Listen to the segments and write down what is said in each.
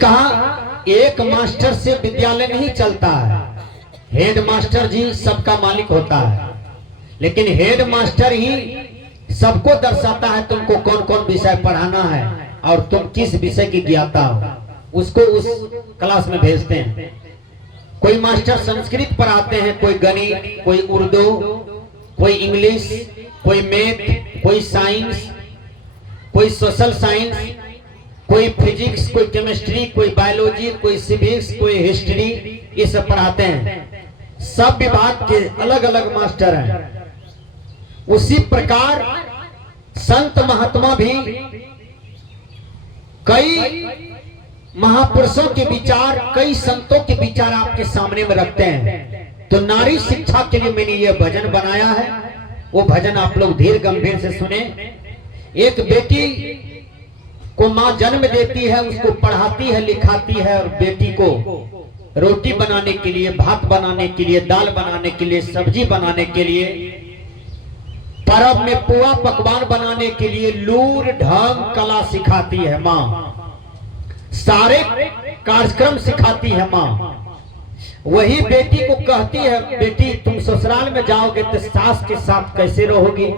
कहा एक मास्टर से विद्यालय नहीं चलता है, हेड मास्टर जी सबका मालिक होता है, लेकिन हेड मास्टर ही सबको दर्शाता है तुमको कौन कौन विषय पढ़ाना है और तुम किस विषय की ज्ञाता हो, उसको उस क्लास में भेजते हैं। कोई मास्टर संस्कृत पढ़ाते हैं, कोई गणित, कोई उर्दू, कोई इंग्लिश, कोई मैथ, कोई साइंस, कोई सोशल साइंस, कोई फिजिक्स, कोई केमिस्ट्री, कोई बायोलॉजी, कोई सिविक्स, कोई हिस्ट्री, ये सब पढ़ाते हैं। सब विभाग के अलग अलग मास्टर हैं। उसी प्रकार संत महात्मा भी कई महापुरुषों के विचार, कई संतों के विचार आपके सामने में रखते हैं। तो नारी शिक्षा के लिए मैंने ये भजन बनाया है, वो भजन आप लोग धीर गंभीर से सुने। एक बेटी को माँ जन्म देती है, उसको पढ़ाती है, लिखाती है, और बेटी को रोटी बनाने के लिए, भात बनाने के लिए, दाल बनाने के लिए, सब्जी बनाने के लिए, पर्व में पुआ पकवान बनाने के लिए लूर ढंग कला सिखाती है माँ, सारे कार्यक्रम सिखाती है माँ। वही बेटी को कहती है, बेटी तुम ससुराल में जाओगे तो सास के साथ कैसे रहोगी,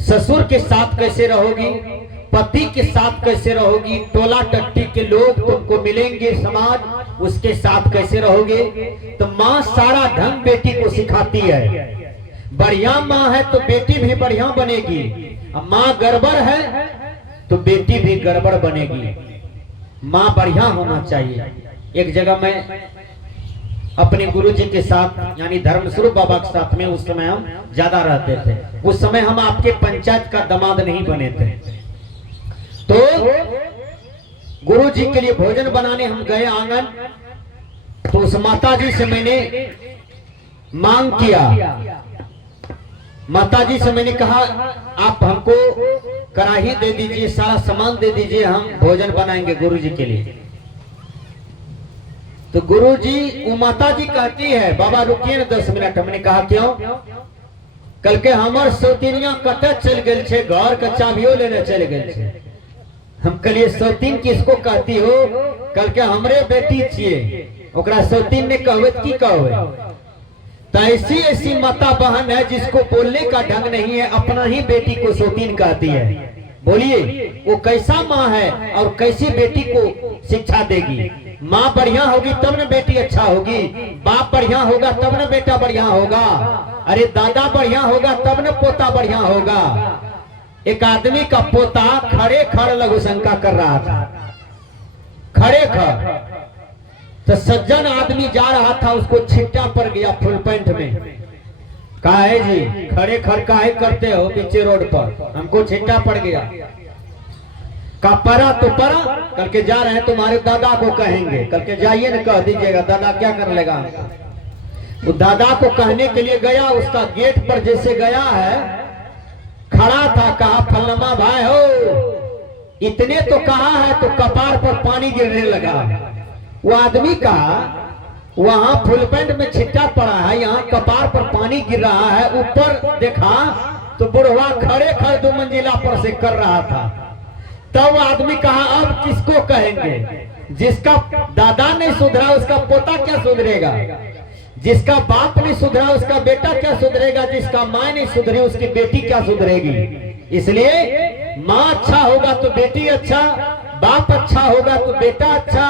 ससुर के साथ कैसे रहोगी, पति के साथ कैसे रहोगी, टोला टट्टी के लोग तुमको मिलेंगे, समाज, उसके साथ कैसे रहोगे। तो माँ सारा ढंग बेटी को सिखाती है। बढ़िया माँ है तो बेटी भी बढ़िया बनेगी, माँ गड़बड़ है तो बेटी भी गड़बड़ बनेगी। माँ बढ़िया होना चाहिए। एक जगह मैं अपने गुरुजी के साथ यानी धर्मस्वरूप बाबा के साथ में उस समय हम ज्यादा रहते थे। उस समय हम आपके पंचायत का दामाद नहीं बने थे। तो गुरुजी के लिए भोजन बनाने हम गए आंगन। तो उस माता जी से मैंने मांग किया, माता जी से मैंने कहा आप हमको कढ़ाई दे दीजिए, सारा सामान दे दीजिए, हम भोजन बनाएंगे गुरुजी के लिए। तो गुरुजी, वो माता जी कहती है बाबा रुकिए ना 10 मिनट। हमने कहा क्यों? कल के हमार सौतीनिया कटे चल गए छे, घर का चाबियो लेने चल गए छे। हम कलिए सौतीन किसको कहती हो? कल के हमरे बेटी छिए, ओकरा सौतीन ने कहवे की कहवे। तो ऐसी ऐसी माता बहन है जिसको बोलने का ढंग नहीं है, अपना ही बेटी को सौतीन कहती है। बोलिए वो कैसा माँ है और कैसी बेटी को शिक्षा देगी? माँ बढ़िया होगी तब न बेटी अच्छा होगी, बाप बढ़िया होगा तब न बेटा बढ़िया होगा, अरे दादा बढ़िया होगा तब न पोता बढ़िया होगा। एक आदमी का पोता खड़े खड़ लघु शंका कर रहा था, खड़े खड़। तो सज्जन आदमी जा रहा था, उसको छिट्टा पड़ गया फुल पैंट में। कहा है जी खड़े खड़ काहे करते हो पीछे रोड पर, हमको छिट्टा पड़ गया। का परा तो परा, कल के जा रहे हैं तुम्हारे दादा को कहेंगे, कल के जाइए न कह दीजिएगा, दादा क्या कर लेगा। तो दादा को कहने के लिए गया, उसका गेट पर जैसे गया है, खड़ा था, कहा फलनमा भाई हो, इतने तो कहा है तो कपार पर पानी गिरने लगा। वो आदमी का वहां फुल पैंट में छिट्टा पड़ा है, यहाँ कपार पर पानी गिर रहा है। ऊपर देखा तो बुढ़वा खड़े खड़े 2 मंजिला पर से कर रहा था। तब आदमी कहा अब किसको कहेंगे? जिसका दादा नहीं सुधरा उसका पोता क्या सुधरेगा, जिसका बाप नहीं सुधरा उसका बेटा क्या सुधरेगा, जिसका माँ नहीं सुधरी उसकी बेटी क्या सुधरेगी। इसलिए माँ अच्छा होगा तो बेटी अच्छा, बाप अच्छा होगा तो बेटा अच्छा,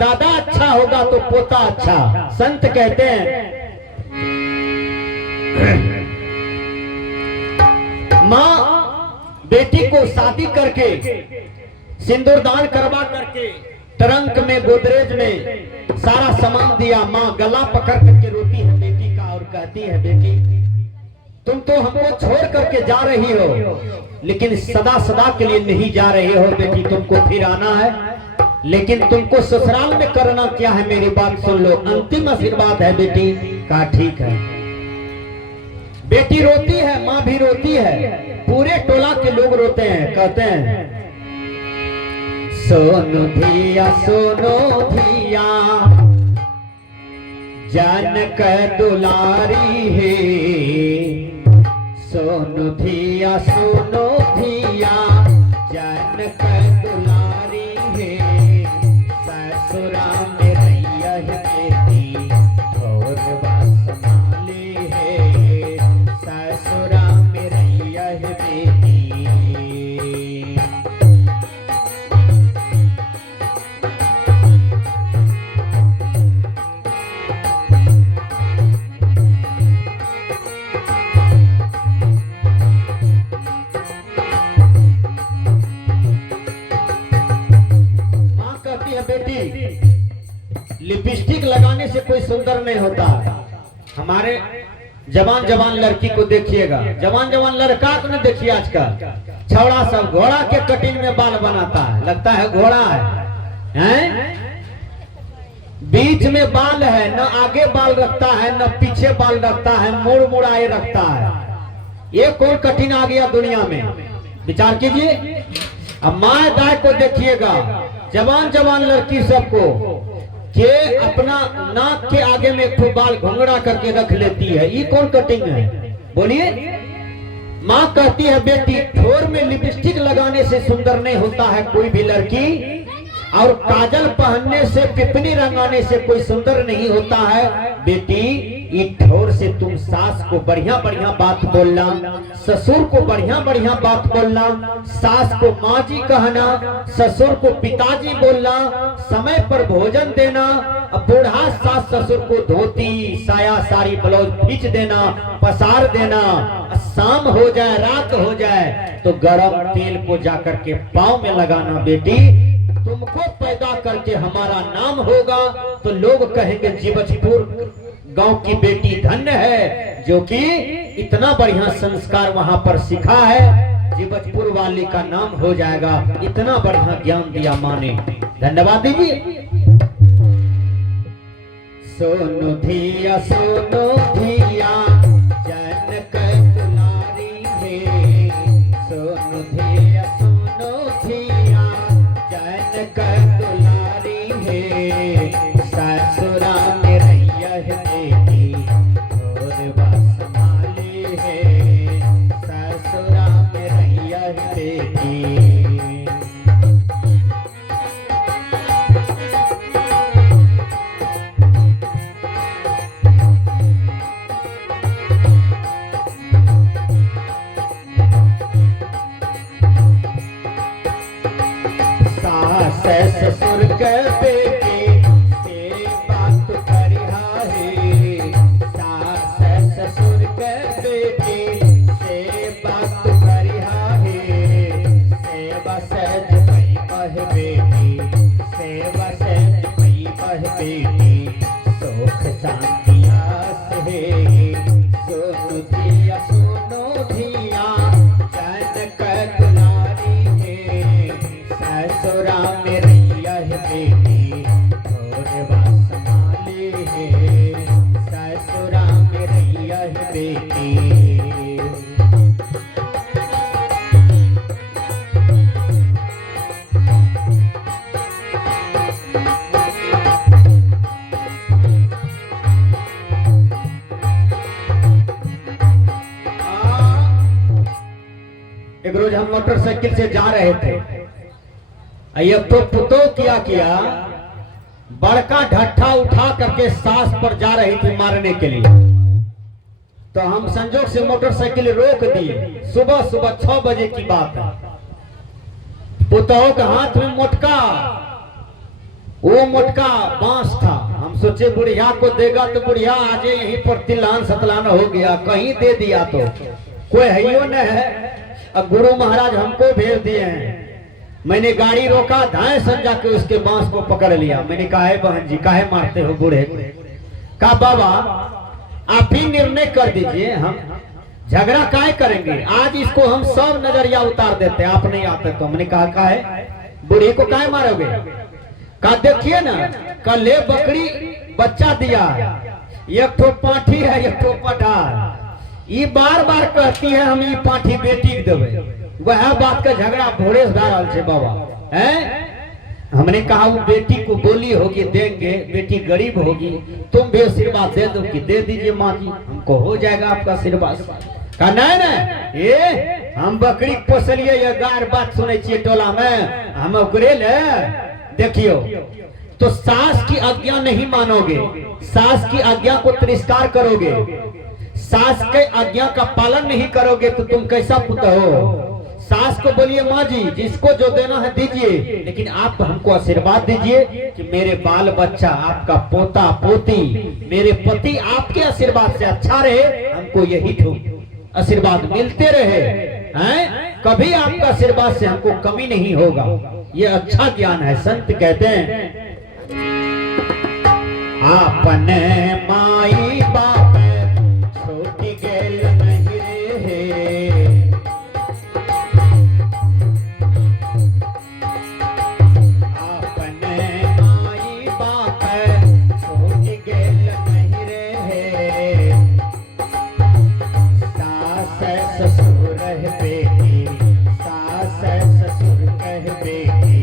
दादा अच्छा होगा तो पोता अच्छा। संत कहते हैं माँ बेटी को शादी करके सिंदूरदान करवा करके ट्रंक में गोदरेज में सारा सामान दिया। माँ गला पकड़ करके रोती है बेटी का और कहती है बेटी तुम तो हमको छोड़ करके जा रही हो, लेकिन सदा सदा के लिए नहीं जा रही हो बेटी, तुमको फिर आना है, लेकिन तुमको ससुराल में करना क्या है, मेरी बात सुन लो, अंतिम आशीर्वाद है बेटी। कहा ठीक है। बेटी रोती है, माँ भी रोती है, पूरे टोला के लोग रोते हैं, कहते हैं सोनो धिया जान कर दुलारी है, सोनो धिया जान कर दुलारी है, है बेटी, लिपस्टिक लगाने से कोई सुंदर नहीं होता। हमारे जवान जवान लड़की को देखिएगा, जवान जवान लड़का को नहीं देखिए, आजकल छौड़ा सब घोड़ा के कटिंग में बाल बनाता है, लगता है घोड़ा है? बीच में बाल है, न आगे बाल रखता है न पीछे बाल रखता है, मुड़ मुड़ाए रखता है। ये कौन कठिन आ गया दुनिया में, विचार कीजिए। अब माए दाए को देखिएगा, जवान जवान लड़की सबको के अपना नाक के आगे में एक बाल घुंघरा करके रख लेती है, ये कौन कटिंग है बोलिए? माँ कहती है बेटी, ठोर में लिपस्टिक लगाने से सुंदर नहीं होता है कोई भी लड़की, और काजल पहनने से, पिपनी रंगाने से कोई सुंदर नहीं होता है बेटी। इस ठोर से तुम सास को बढ़िया बढ़िया बात बोलना, ससुर को बढ़िया बढ़िया बात बोलना, सास को माँ जी कहना, ससुर को पिताजी बोलना, समय पर भोजन देना, बूढ़ा सास ससुर को धोती साया साड़ी ब्लाउज खींच देना, पसार देना। शाम हो जाए, रात हो जाए तो गरम तेल को जाकर के पाँव में लगाना बेटी। तुमको पैदा करके हमारा नाम होगा तो लोग कहेंगे जीवजपुर गांव की बेटी धन्य है, जो कि इतना बढ़िया संस्कार वहां पर सिखा है। जीवजपुर वाली का नाम हो जाएगा, इतना बढ़िया ज्ञान दिया माँ ने। धन्यवाद दीजिए। सोनो धिया जन कर दुलारी है, सोनो धिया जन कर दुलारी है, ससुरा में रैया है बेटी और बस संभाली है, ससुरा में रैया है बेटी। ससुर के बेटी से बात करिहा है, सास ससुर के बेटी से बात करिहा है, सेवा सज पई बह बेटी, सेवा सज पई बह बेटी, सुख शांति आस है, सोनो धिया जन कर दुलारी है, ससुरा में रैया है बेटी और बस संभाली है, ससुरा में रैया है बेटी। एक रोज हम मोटरसाइकिल से जा रहे थे, अब तो पुतो किया बड़का ढट्ठा उठा करके सास पर जा रही थी मारने के लिए। तो हम संजोग से मोटरसाइकिल रोक दिए। सुबह सुबह 6 बजे की बात है। पुतों के हाथ में मोटका, वो मोटका बांस था। हम सोचे बुढ़िया को देगा तो बुढ़िया आज यहीं पर तिलान सतलान हो गया, कहीं दे दिया तो कोई है न है। अब गुरु महाराज हमको भेज दिए हैं। मैंने गाड़ी रोका, धाए संजा के उसके बांस को पकड़ लिया। मैंने कहा है बहन जी काहे मारते हो बूढ़े? कहा बाबा आप ही निर्णय कर दीजिए, हम झगड़ा काहे करेंगे, आज इसको हम सब नजरिया उतार देते, आप नहीं आते तो। हमने कहा काहे बूढ़ी को काहे मारोगे? कहा देखिए ना, कल बकरी बच्चा दिया, एक ठो पाठी है एक ठो पठा, ये बार बार कहती है हम ये पाठी बेटी के देवे। वह बात का झगड़ा भोरे से बाबा है। हमने कहा वो बेटी को बोली होगी देंगे, बेटी गरीब होगी, तुम भी आशीर्वाद दे दो कि दे दीजिए माँ जी, हमको हो जाएगा आपका आशीर्वाद। कहा नहीं नहीं, ये हम बकरी पोसलिए, ये गार बात सुने छिए टोला में, हम ओकरे ले देखियो। तो सास की आज्ञा नहीं मानोगे, सास की आज्ञा को तिरस्कार करोगे, सास के आज्ञा का पालन नहीं करोगे तो तुम कैसा पुत्र हो? सास को बोलिए माँ जी जिसको जो देना है दीजिए, लेकिन आप हमको आशीर्वाद दीजिए कि मेरे बाल बच्चा, आपका पोता पोती, मेरे पति आपके आशीर्वाद से अच्छा रहे, हमको यही आशीर्वाद मिलते रहे हैं, कभी आपका आशीर्वाद से हमको कमी नहीं होगा। ये अच्छा ज्ञान है। संत कहते हैं आपने माई बाप छोटी गेल नहीं रे, आपने माई बाप छोटी गेल नहीं रे, सास ससुर बेटी, सास ससुर कह बेटी,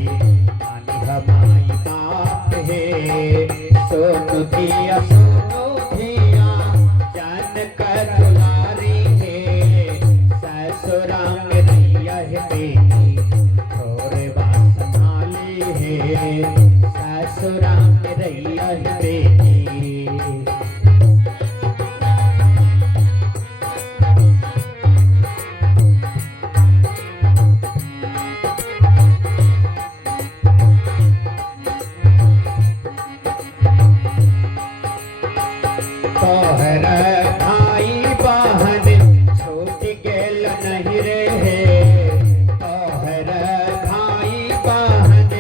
माई बाप है सोनू धिया, सोनू धिया जान कर दुलारी है, ससुरा में रैया है बेटी थोड़े बात संभाली है, ससुरा में रैया है बेटी। तोहर भाई बहन छोटी गेल नहीं रे, तोहर भाई बहन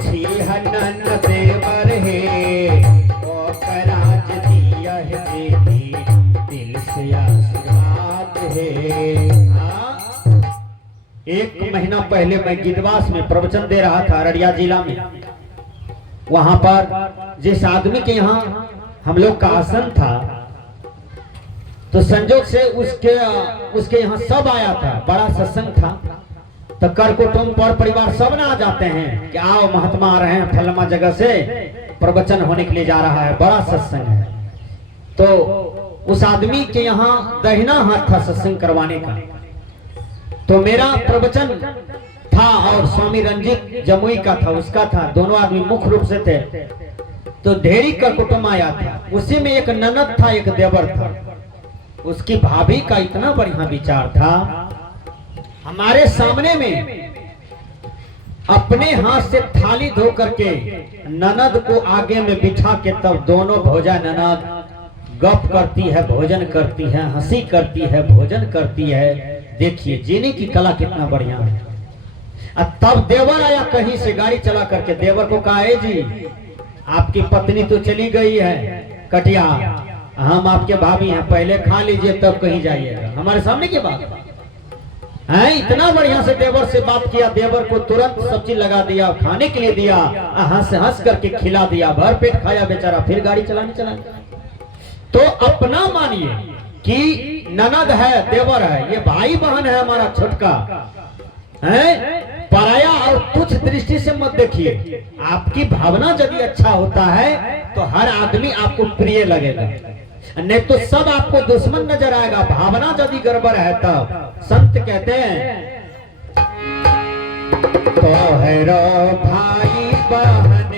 छिहनन देवर है, ओकराज दिया है बेटी दिल से आशीर्वाद है। एक महीना पहले मैं गिदवास में प्रवचन दे रहा था, अररिया जिला में। वहां पर जिस आदमी के यहाँ हम लोग का आसन था, तो संजोग से उसके यहाँ सब आया था, बड़ा सत्संग था। तो कर कुटुंब पर परिवार सब ना आ जाते हैं कि आओ महात्मा आ रहे हैं फलमा जगह से, प्रवचन होने के लिए जा रहा है, बड़ा सत्संग है। तो उस आदमी के यहाँ दहिना हाथ था सत्संग करवाने का। तो मेरा प्रवचन था और स्वामी रंजीत जमुई का था, उसका था, दोनों आदमी मुख्य रूप से थे। तो ढेरी का कुटुंब आया था, उसी में एक ननद था, एक देवर था। उसकी भाभी का इतना बढ़िया विचार था, हमारे सामने में अपने हाथ से थाली धो करके ननद को आगे में बिठा के तब दोनों भोजा ननद गप करती है, भोजन करती है, हंसी करती है, भोजन करती है। देखिए जीने की कला कितना बढ़िया है। तब देवर आया कहीं से गाड़ी चला करके, देवर को कहा है जी आपकी पत्नी तो चली गई है कटिया, हम आपके भाभी हैं, पहले खा लीजिए तब कहीं जाइएगा। हमारे सामने की बात है, इतना बढ़िया से देवर से बात किया, देवर को तुरंत सब्जी लगा दिया, खाने के लिए दिया, हंस हंस करके खिला दिया, भर पेट खाया बेचारा, फिर गाड़ी चलाने चला। तो अपना मानिए कि ननद है, देवर है, ये भाई बहन है हमारा छोटका है, पराया और तुच्छ दृष्टि से मत देखिए। आपकी भावना यदि अच्छा होता है तो हर आदमी आपको प्रिय लगेगा, नहीं तो सब आपको दुश्मन नजर आएगा। भावना यदि गड़बड़ है तब संत कहते हैं तोहरो भाई बहन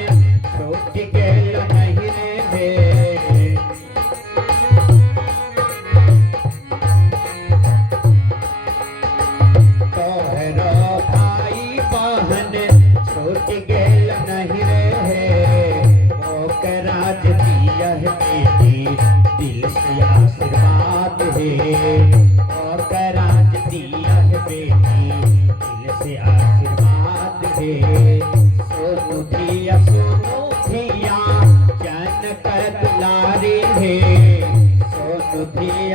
छोटी गेल नहीं रे, तोहरो भाई बहन छोटी गेल नहीं रे, ओकराज दिया है बेटी दिल से आशीर्वाद है, ओकराज दिया है बेटी दिल से आशीर्वाद है। सोनू धिया जान कर दुलारी है, सोनू धिया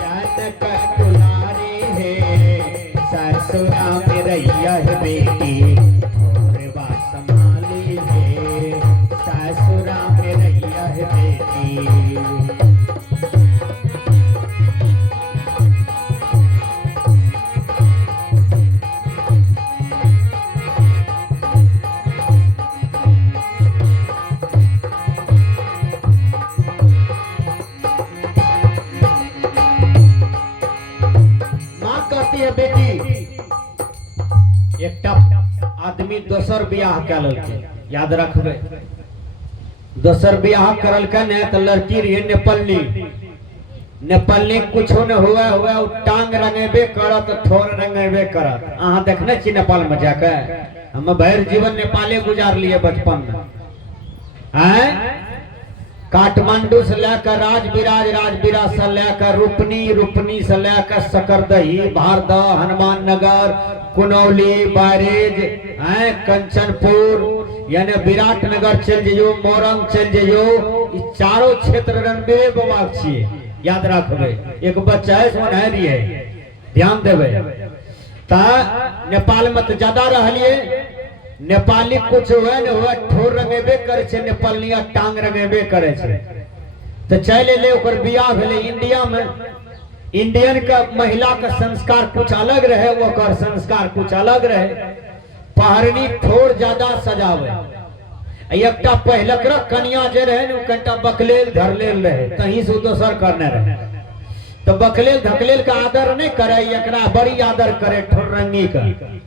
जान कर दुलारी है, ससुरा में रैया है बेटी थोड़े बात संभाली है, ससुरा में रैया है बेटी। बेटी एक आदमी दोसर बियाह कल, याद रखबे, दोसर बियाह करल के ने तो लड़की रही नेपाली, नेपाली कुछो न हुआ हुआ टांग रंगेबे करत, ठोर रंगेबे करत। अहाँ देखने छी नेपाल में जाके, हम भर जीवन नेपाले गुजार लिए बचपन में हैं। काठमांडू से लेकर राजविराज, राजविराज से लेकर रूपनी, रूपनी से लेकर सकरदही, भारदा, हनुमान नगर, कुनौली, बैरेज, कंचनपुर, यानी विराटनगर चल जाइयो, मोरंग चल जाइयो, ई चारों क्षेत्र रणबीर बाबा छिए। याद रखबे, एक बच्चा है सोनहरी है, ध्यान देवे। ता नेपाल में तो ज्यादा रहलिए, नेपाली कुछ हुए न हुए ठोर रंगेबे करे छे, नेपालिया टांग रंगेबे करे छे। तो चले ले ओकर बियाह भेले इंडिया में। इंडियन का महिला का संस्कार कुछ अलग रहे, ओकर संस्कार कुछ अलग रहे। पहरनी ठोर ज्यादा सजावे। एकटा पहलक कन्या जे रहे न कनटा बकलेल धरलेल रहे, कहीं से दोसर करने रहे। तो बकलेल धकलेल का आदर नहीं करे, एकरा बड़ी आदर करे ठोररंगी का।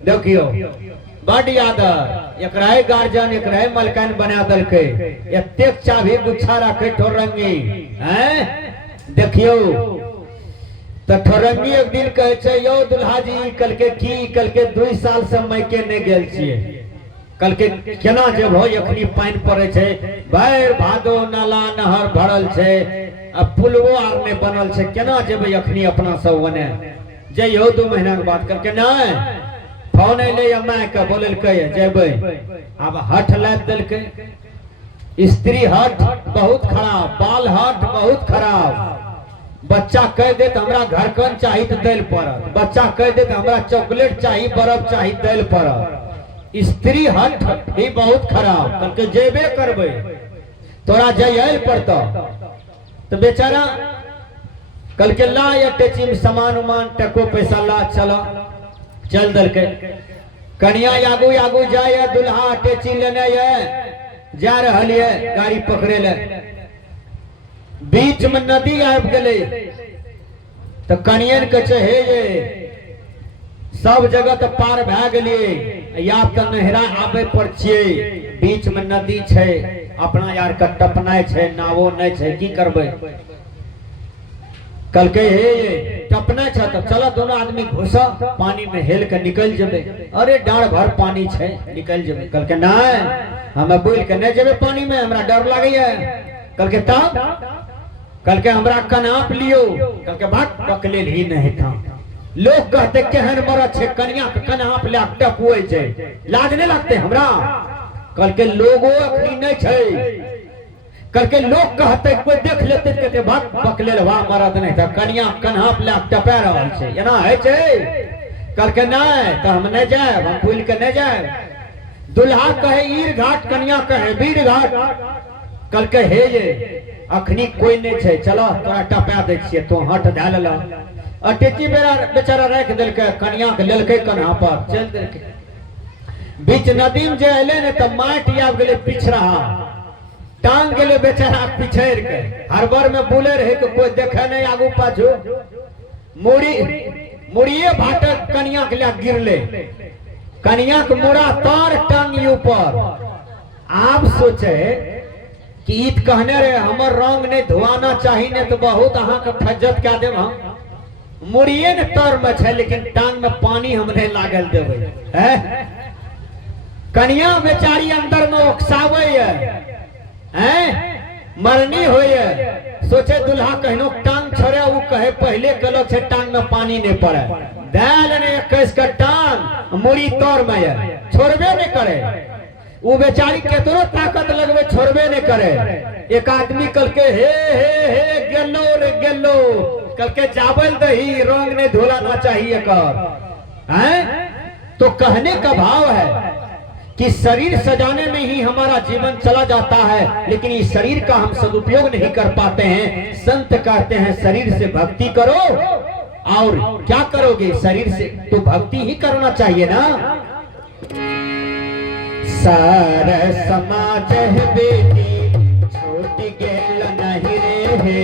देखियो बड़ी आदर, एकरा गार्जियन, एकरा मलकान बना दलके, एतेक चाभी गुच्छा रखे ठोररंगी हैं। देखियो तो ठोरंगी एक दिन कहे छे, यो दुल्हा जी कल के की, कल के 2 साल से मैके नहीं गेल छिए, कल के केना जेब हो, अखनी पानी पड़े छे, भैर भादो नाला नहर भरल छे, अब पुलवो आर में बनल छे, केना जेबे अखनी अपना सब बने जइयो 2 महीना के बाद। करके नहीं फोन अइले अम्मा के बोललकै जेबै, अब हठ लाद देलकै। स्त्री हठ बहुत खराब, बाल हठ बहुत खराब। बच्चा कह दे तो हमरा घरकन चाहिए तो दिल पड़त, बच्चा कह दे तो हमरा चॉकलेट चाहिए, बर्फ चाहिए, दिल पड़त। स्त्री हठ भी बहुत खराब। कल के जेबे करबे तोरा जइल पड़ता। तो बेचारा कल के ला या टेची में सामान उमान टको पैसा ला, चला चल दल के। कन्या आगू आगू जाए, दुल्हा टेची लेने जा रहा गाड़ी पकड़े ले। बीच में नदी आब गए तो कनियन के हे ये सब जगह तो पार भे गलिए, या तो नहरा आबे पर छिए, बीच में नदी छे, अपना यार का टपनाय छे, नावो नहीं छे, की करबे। कल के हे ये टपना छे तो चलो दोनों आदमी घुसा पानी में हेल के निकल जेबे। अरे डाढ़ भर पानी छे, निकल जेबे। कल के नहीं, हमें बोल के नहीं जेबे पानी में, हमरा डर लगे। कल के तब कल के हमरा कनाप लियो। कल के भाग बकलेल ही नहीं था। लोग कहते केहन मरद छे, कन्या के कनाप ले टपुए छे, लाज नहीं लगते हमरा। कल के लोगो अखनी नहीं छे। कल के लोग कहते कोई देख लेते कहते भाग बकलेल वाह मरद नहीं था, कन्या कनाप ले टपा रहल छे, एना है छे। कल के नहीं तो हम नहीं जाए, हम भूल के नहीं जाए। दुल्हा कहे ईर घाट, कन्या कहे वीर घाट। कल के हे ये अखनी कोई नहीं छे, चलो तोरा टपा दे छिए, तो हट धा लेला। अटेची बेचारा रख देलके, कन्या के लेलके कन्हा पर चल देलके। बीच नदी में जे अइले ने तो माटी आब गेले पिछड़ा, टांग गेले बेचारा पिछड़ के। हरबर में बुले रहे कि कोई देखे नहीं आगू पाछू, मुड़िए भाटक कन्या के लिए गिरले। कन्या के मुड़ा तार टांग ऊपर। आप सोचे कि ईद कहने रहे हमर रंग ने धुआना चाहिए ने तो बहुत अहा के फज्जत क्या देव। हम मुड़िए ने तर में छे, लेकिन टांग में पानी हमने लागल देवे है। कन्या बेचारी अंदर में उकसावे है, मरनी होए। सोचे दुल्हा कहनो टांग छोड़े, वो कहे पहले गलत छे टांग में पानी नहीं पड़े। दाल ने 21 का टांग मुड़ी तर में छोड़बे नहीं करे। वो बेचारी केतरो ताकत लगवे छोड़बे नहीं करे। एक आदमी कल के हे गेलो रे गेलो, कल के चावल दही रंग ने धुलाना चाहिए कर हैं। तो कहने का भाव है कि शरीर सजाने में ही हमारा जीवन चला जाता है, लेकिन इस शरीर का हम सदुपयोग नहीं कर पाते हैं। संत कहते हैं शरीर से भक्ति करो, और क्या करोगे शरीर से तो भक्ति ही करना चाहिए ना। सारा समाज है बेटी छोटी गेल नहीं रे,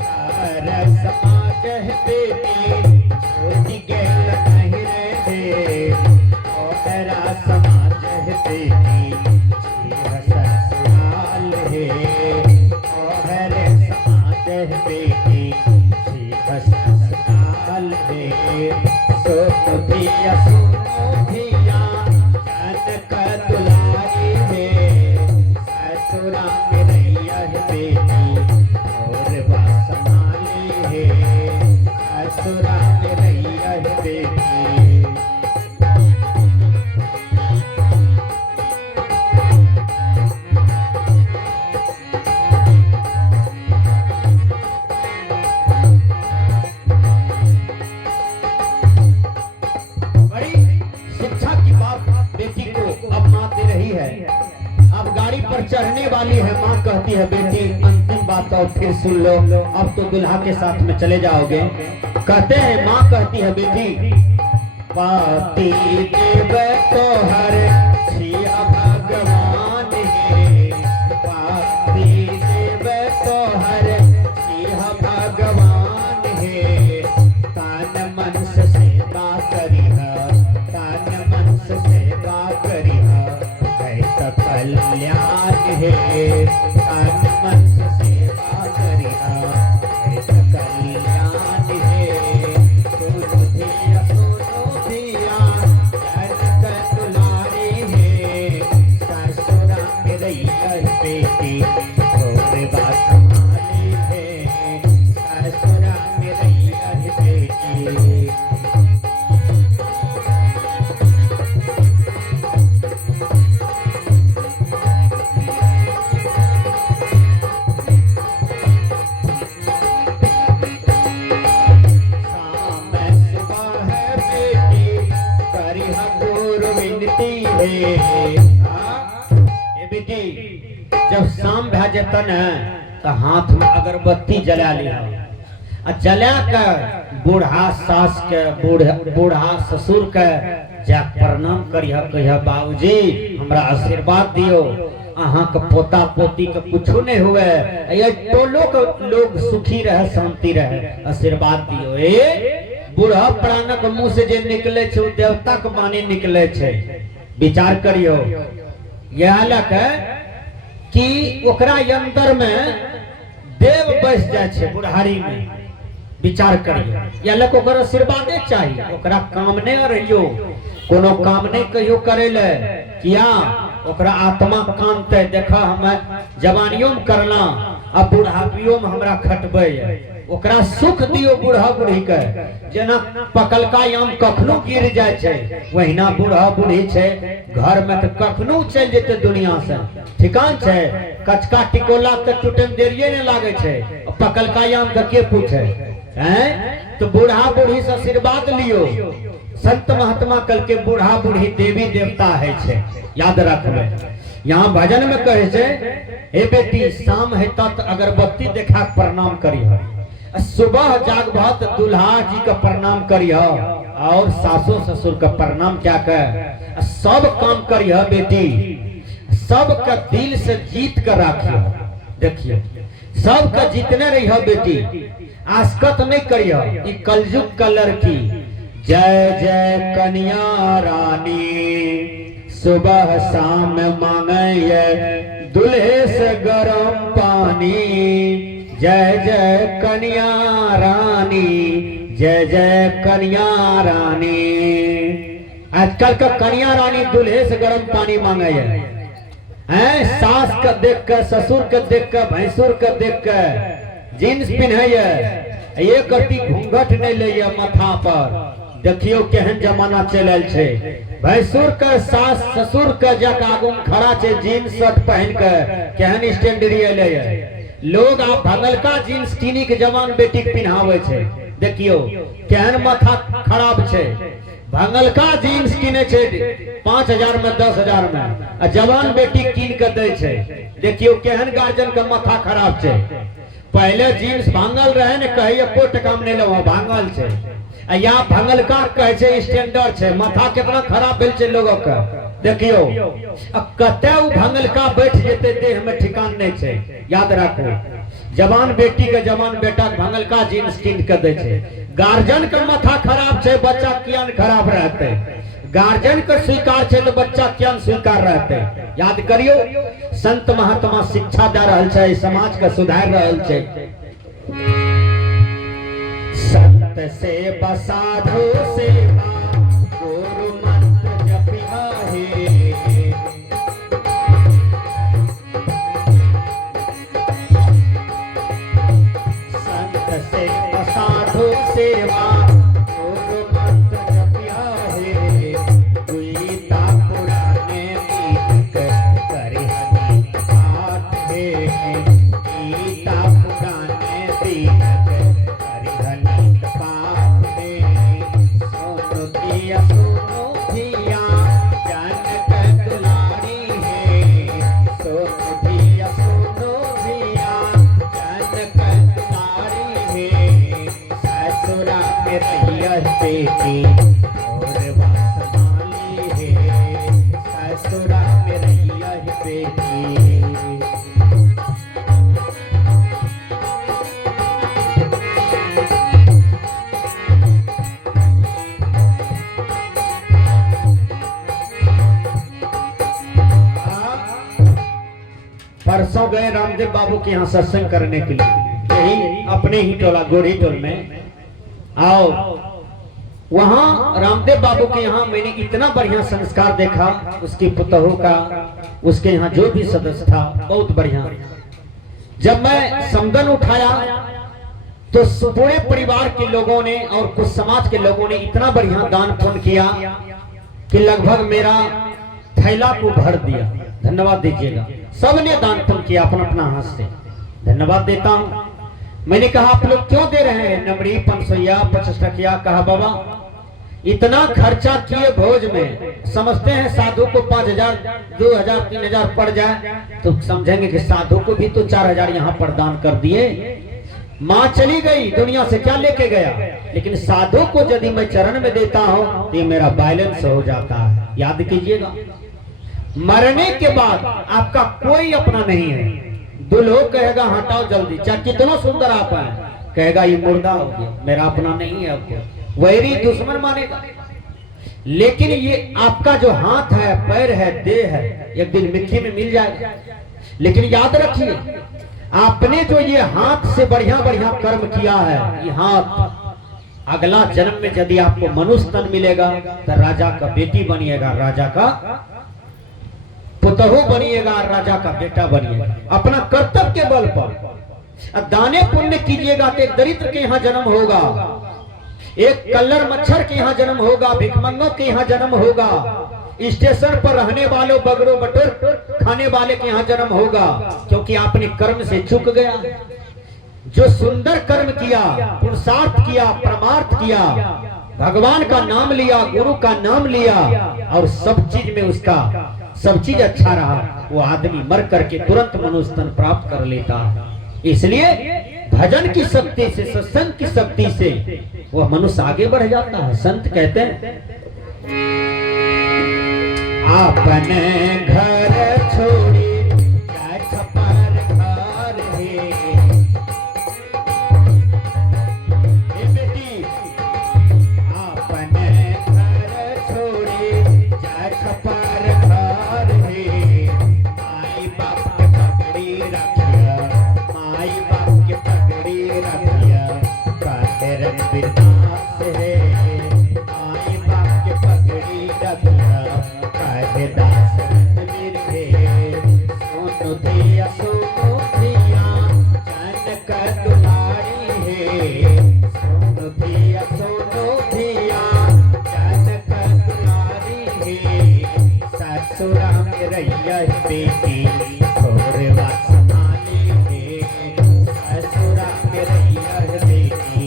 सारा समाज है बेटी छोटी गेल नहीं रे, ओरा समाज है बेटी ससुराल है, ओहरे समाज है बेटी ससुराल है। धिया सुनो धिया जनक दुलारी है ससुरा में रैया है बेटी और बात संभाली है ससुरा में रैया है बेटी। अब गाड़ी पर चढ़ने वाली है, माँ कहती है बेटी अंतिम बात और फिर सुन लो, अब तो दुल्हा के साथ में चले जाओगे। कहते हैं माँ कहती है बेटी पाती देव तो हर सिया भगवान है पाती देव तो हर सिया भगवान है तान मन से सेवा करिहा तान मन से सेवा करिहा कल्याण है तन मन से सेवा करिहा कल्याण है सुनो धिया जनक दुलारी है ससुरा में रैया बेटी थोड़े बात संभाली है ससुरा में रैया बेटी। बेटी जब शाम भा जाता न तो हाथ में अगरबत्ती जला लिया जला कर बूढ़ा सास के बूढ़ा ससुर के जा प्रणाम करिया कहिया बाबूजी हमरा आशीर्वाद दियो अहाँ के पोता पोती के कुछो नहीं हुए ये टोलो के लोग सुखी रहे शांति रहे आशीर्वाद दियो। ए बूढ़ा प्राणक मुंह से जे निकले छे देवता के वाणी निकले छे विचार करियो यह लक कि ओकरा अंदर में देव बस जाए छे बुढ़ारी में विचार करियो यह लक ओकर आशीर्वादे चाहिए ओकरा काम नहीं रहियो कोनो काम नहीं कहियो करे ले किया ओकरा आत्मा कांते देखा हम जवानियों में करना अब बुढ़ापियों में हमरा खटबे ओकरा सुख दियो बूढ़ा बूढ़ी के जेना पकलका आम कखनो गिर जाए छे वहिना बूढ़ा बूढ़ी छे घर में तो कखनो चल जेते दुनिया से ठिकान छे कचका टिकोला के टूटे में देरिये नहीं लागे छे पकलका आम के पूछे हैं तो बूढ़ा बूढ़ी से आशीर्वाद लियो संत महात्मा कल के बूढ़ा बूढ़ी देवी देवता है छे याद रखबे। यहाँ भजन में कहे छे हे बेटी शाम है तत अगरबत्ती देखा प्रणाम करियो सुबह जागभत दुल्हा जी का प्रणाम करियो और सासू ससुर का प्रणाम क्या कर सब काम करियो बेटी सब का दिल से जीत कर रखियो देखियो सब का जीतने रहियो बेटी आस्कत नहीं करियो ई कलयुग का लड़की जय जय कन्या रानी सुबह शाम मांगे दुल्हे से गरम पानी जय जय कन्या रानी जय जय कन्या रानी। आजकल का कन्या रानी दूल्हे से गर्म पानी मांगे है सास का देख कर ससुर का देख कर भैंसुर का देख कर जींस पहने ये करती घूंघट नहीं ले माथा पर देखियो केहन जमाना चलल छे भैंसुर का सास ससुर का जक आगू खड़ा छे जीन्स शर्ट पहन कर केहन स्टैंडर्ड ले लोग आप भगलका जींस कीनी के जवान बेटी के पिन्हावे छे देखियो केहन माथा खराब छे भंगलका जीन्स किने छे 5000 में 10000 में आ जवान बेटी कीन के दे छे देखियो केहन गार्जियन का माथा खराब छे पहले जीन्स भांगल रहे ने कहे एको टका में नहीं लो भांगल छे आ या भंगलका कहे छे स्टैंडर्ड छे माथा कितना खराब भेल छे लोगों का देखियो कते उ भंगलका बैठ जेते देह में ठिकान नहीं छे याद रखो जवान बेटी के जवान बेटा भंगलका जीन्स कीन के दे छे गार्जियन का माथा खराब छे बच्चा कियान खराब रहते गार्जियन को स्वीकार छे तो बच्चा कियान स्वीकार रहते याद करियो संत महात्मा शिक्षा दे रहल छे समाज के सुधार रहल छे संत से बसाधु सेवा सेवा गुरु मंत्र जपिया है गीता पुराने गीत करे हनी पाठ है गीता पुराने गीत करे हनी पाठ है सुनो पिया जनक दुलारी है सुनो पिया जनक दुलारी है ससुरा में रहिया बेटी और वासमाली है ससुरा में रहिया बेटी। परसों गए रामदेव बाबू के यहाँ सत्संग करने के लिए, यही अपने ही टोला गोरी टोल में आओ। वहाँ रामदेव बाबू के यहाँ मैंने इतना बढ़िया संस्कार देखा, उसकी पुतहू का, उसके यहाँ जो भी सदस्य था बहुत बढ़िया। जब मैं समदन उठाया तो पूरे परिवार के लोगों ने और कुछ समाज के लोगों ने इतना बढ़िया दान पुण्य किया कि लगभग मेरा थैला को भर दिया। धन्यवाद दीजिएगा, सबने दान पुण्य किया अपना अपना हाथ से, धन्यवाद देता हूँ। मैंने कहा आप लोग क्यों दे रहे हैं नमरी 500 50 टकिया? कहा बाबा इतना खर्चा किए भोज में, समझते हैं साधु को 5000 2000 3000 पड़ जाए तो समझेंगे कि साधु को भी तो 4000 यहाँ पर दान कर दिए। माँ चली गई दुनिया से, क्या लेके गया? लेकिन साधु को यदि मैं चरण में देता हूँ तो ये मेरा बैलेंस हो जाता है। याद कीजिएगा, मरने के बाद आपका कोई अपना नहीं है। दो लोग कहेगा हटाओ जल्दी, चाहे कितना सुंदर आप हैं, कहेगा ये मुर्दा हो गया, मेरा अपना नहीं है, आपको वैरी दुश्मन मानेगा। लेकिन ये आपका जो हाथ है, पैर है, देह है, एक दिन मिट्टी में मिल जाएगा। लेकिन याद रखिए, आपने जो ये हाथ से बढ़िया बढ़िया कर्म किया है, ये हाथ अगला जन्म में यदि आपको मनुष्य तन मिलेगा तो राजा का बेटी बनिएगा, राजा का पुतहू बनिएगा, राजा का बेटा बनिएगा। अपना कर्तव्य के बल पर दाने पुण्य कीजिएगा तो एक दरिद्र के यहाँ जन्म होगा, एक कल्लर मच्छर के यहाँ जन्म होगा, भिखमंगों के यहाँ जन्म होगा, स्टेशन पर रहने वालों बगरो बटोर खाने वाले के यहाँ जन्म होगा, क्योंकि आपने कर्म से चूक गया। जो सुंदर कर्म किया, पुरुषार्थ किया, परमार्थ किया, भगवान का नाम लिया, गुरु का नाम लिया और सब चीज में उसका सब चीज अच्छा रहा, वो आदमी मर करके तुरंत मनुष्य तन प्राप्त कर लेता है। इसलिए भजन की शक्ति से, सत्संग की शक्ति से वह मनुष्य आगे बढ़ जाता है। संत कहते हैं अपने घर छोड़ी छपर घर है, बेटी अपने घर छोड़ी छपर घर है, माई बाप के पगड़ी रखिया, माई बाप के पगड़ी रखिया, काहे रंग बिरदास है, माई बाप के पगड़ी रखिया, काहे दास रंग है, सोनो दिया जनक दुलारी है, सोनो दिया जनक दुलारी है, ससुरा में रहिया बेटी थोड़े वासमाली है, ससुरा में रहिया बेटी।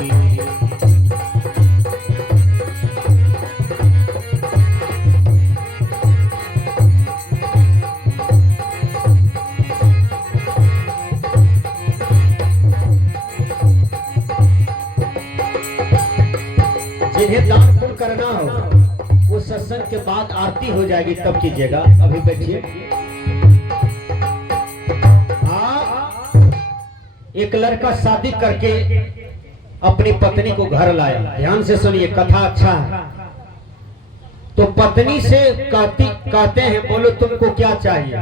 जिन्हें दान पुण्य करना हो वो सत्संग के बाद आरती हो जाएगी तब कीजिएगा। अभी बैठिए। एक लड़का शादी करके अपनी पत्नी को घर लाया, ध्यान से सुनिए, कथा अच्छा है। तो पत्नी से कहते हैं बोलो तुमको क्या चाहिए?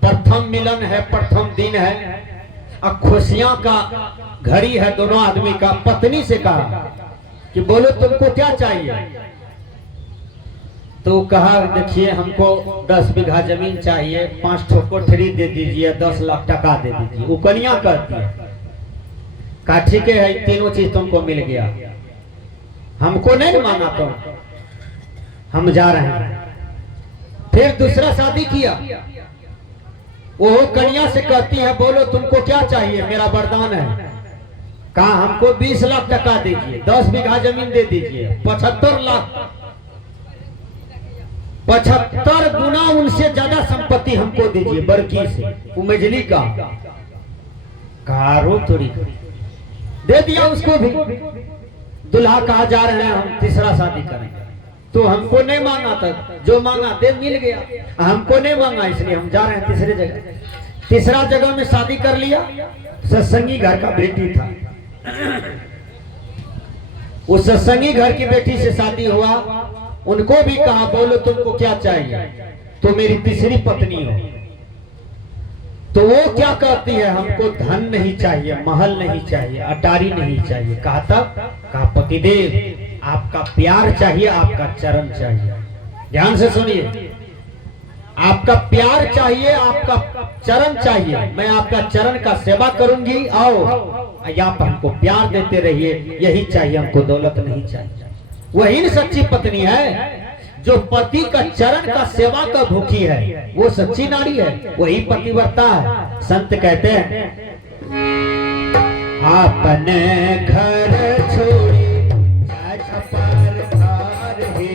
प्रथम मिलन है, प्रथम दिन है, अब खुशियां का घड़ी है दोनों आदमी का। पत्नी से कहा कि बोलो तुमको क्या चाहिए? तो कहा देखिए हमको 10 बीघा जमीन चाहिए, 5 ठो कोठरी दे दीजिए, 10 लाख टका दे दीजिए। वो कन्या कहती है कहा ठीक है, तीनों चीज तुमको मिल गया। हमको नहीं माना तो हम जा रहे हैं। फिर दूसरा शादी किया, वो कन्या से कहती है बोलो तुमको क्या चाहिए, मेरा वरदान है। कहा हमको 20 लाख टका दीजिए, 10 बीघा जमीन दे दीजिए, 75 लाख, 75 गुना उनसे ज्यादा संपत्ति हमको दीजिए बड़की से। उमेजली का कारो थोड़ी दे दिया उसको भी। दुल्हा कहा जा रहे हैं हम तीसरा शादी करेंगे, तो हमको नहीं मांगा था, जो मांगा दे मिल गया, हमको नहीं मांगा इसलिए हम जा रहे हैं तीसरे जगह। तीसरा जगह में शादी कर लिया, सत्संगी घर का बेटी था, उस सत्संगी घर की बेटी से शादी हुआ। उनको भी कहा बोलो तुमको क्या चाहिए, तो मेरी तीसरी पत्नी हो। तो वो क्या कहती है हमको धन नहीं चाहिए, महल नहीं चाहिए, अटारी नहीं चाहिए। कहा तब, कहा पतिदेव आपका प्यार चाहिए, आपका चरण चाहिए। ध्यान से सुनिए, आपका प्यार चाहिए, आपका चरण चाहिए। मैं आपका चरण का सेवा करूंगी, आओ आप हमको प्यार देते रहिए, यही चाहिए, हमको दौलत नहीं चाहिए। वही सच्ची पत्नी है जो पति का चरण का सेवा का भूखी है, वो सच्ची नारी है, वही पतिव्रता है। संत कहते हैं अपने घर छोड़ी पर घर है,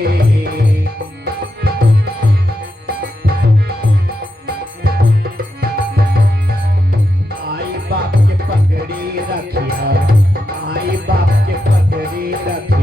आई बाप के पगड़ी रखिया, आई बाप के पगड़ी रखिया।